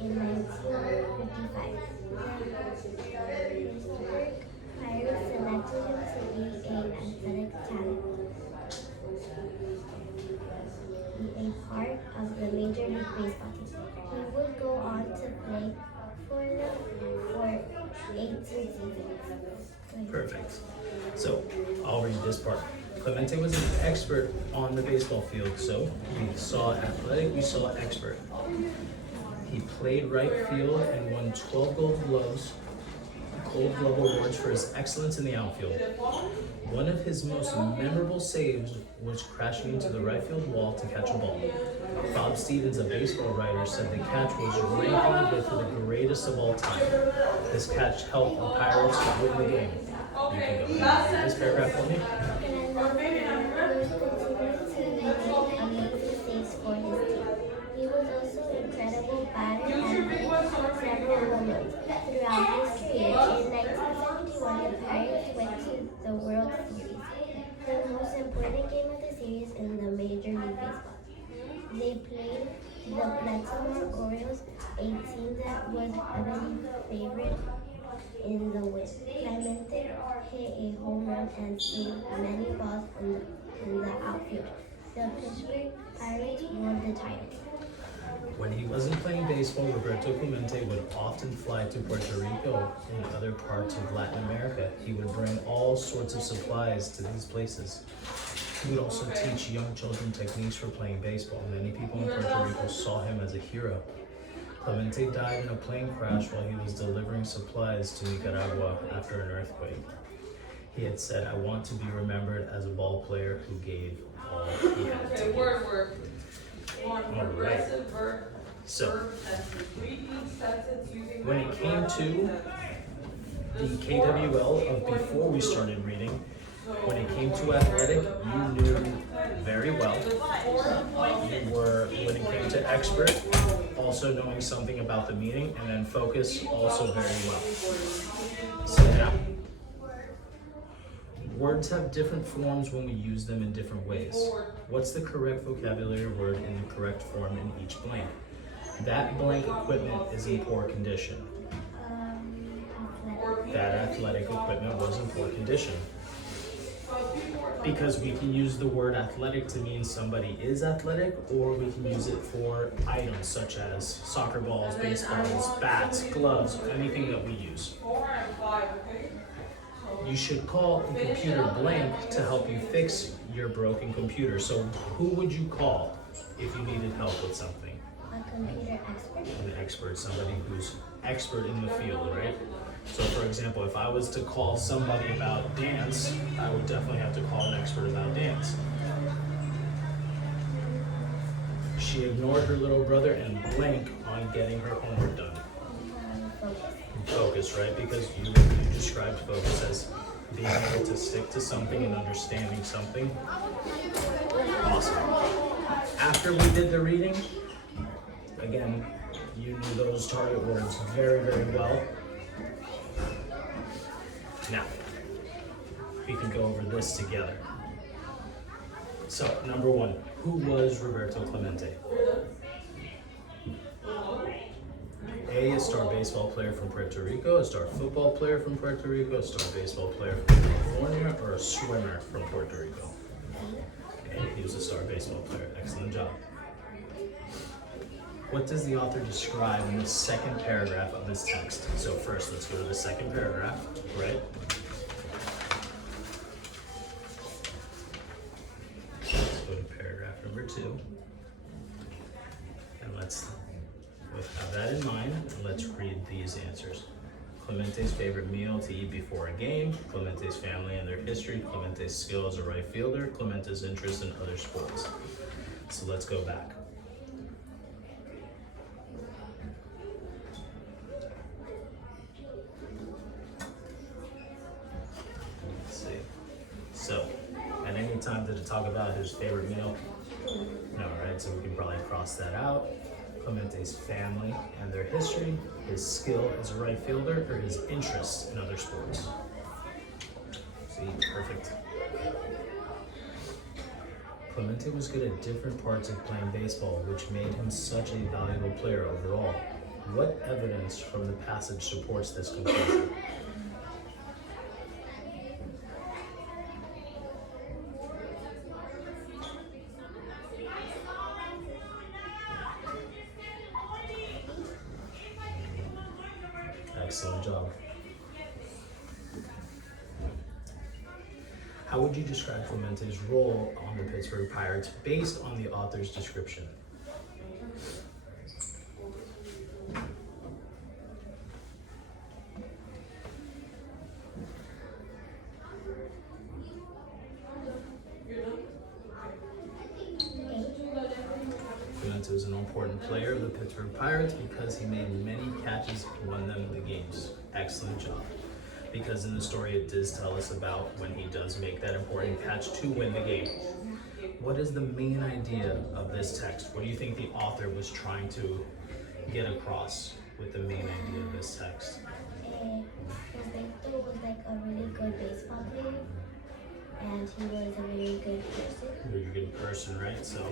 in 1955. The Pittsburgh Pirates selected him to be an athletic talent, be a part of the Major League Baseball team. He would go on to play for them for 18 seasons. Perfect. So, I'll read this part. Clemente was an expert on the baseball field, so we saw athletic, we saw expert. He played right field and won 12 Gold Glove awards for his excellence in the outfield. One of his most memorable saves was crashing into the right field wall to catch a ball. Bob Stevens, a baseball writer, said the catch was ranking with the greatest of all time. This catch helped the Pirates to win the game. You can go ahead and read this paragraph for me. He was also an incredible batter and hit several home runs. Throughout his career, in 1971, the Pirates went to the World Series, the most important game of the series in the Major League Baseball. They played the Baltimore Orioles, a team that was heavily favored in the win. Clemente hit a home run and saved many balls in the outfield. The Pittsburgh Pirates won the title. When he wasn't playing baseball, Roberto Clemente would often fly to Puerto Rico and other parts of Latin America. He would bring all sorts of supplies to these places. He would also teach young children techniques for playing baseball. Many people in Puerto Rico saw him as a hero. Clemente died in a plane crash while he was delivering supplies to Nicaragua after an earthquake. He had said, "I want to be remembered as a ball player who gave all he had to give." Alright, so when it came to the KWL of before we started reading, when it came to athletic, you knew very well. You were, when it came to expert, also knowing something about the meaning, and then focus, also very well. So now, words have different forms when we use them in different ways. What's the correct vocabulary word in the correct form in each blank? That blank equipment is in poor condition. That athletic equipment was in poor condition. Because we can use the word athletic to mean somebody is athletic, or we can use it for items such as soccer balls, baseballs, bats, gloves, anything that we use. You should call a computer blank to help you fix your broken computer. So who would you call if you needed help with something? A computer expert. An expert, somebody who's expert in the field, right? So for example, if I was to call somebody about dance, I would definitely have to call an expert about dance. She ignored her little brother and blanked on getting her homework done. Focus, right? Because you described focus as being able to stick to something and understanding something. Awesome. After we did the reading, again, you knew those target words very, very well. Now, we can go over this together. So, number one, who was Roberto Clemente? A star baseball player from Puerto Rico, a star football player from Puerto Rico, a star baseball player from California, or a swimmer from Puerto Rico? And he was a star baseball player. Excellent job. What does the author describe in the second paragraph of this text? So first, let's go to the second paragraph, right? Let's go to paragraph number 2. And let's have that in mind, and let's read these answers. Clemente's favorite meal to eat before a game, Clemente's family and their history, Clemente's skill as a right fielder, Clemente's interest in other sports. So let's go back. Let's see. So, at any time did it talk about his favorite meal? No, right? So we can probably cross that out. Clemente's family and their history, his skill as a right fielder, or his interests in other sports. See, perfect. Clemente was good at different parts of playing baseball, which made him such a valuable player overall. What evidence from the passage supports this conclusion? Excellent job. How would you describe Clemente's role on the Pittsburgh Pirates based on the author's description? Clemente was an important player of the Pittsburgh Pirates because he made many catches and won them the games. Excellent job. Because in the story it does tell us about when he does make that important catch to win the game. What is the main idea of this text? What do you think the author was trying to get across with the main idea of this text? Roberto was like a really good baseball player, and he was a very good person. Very good person, right? So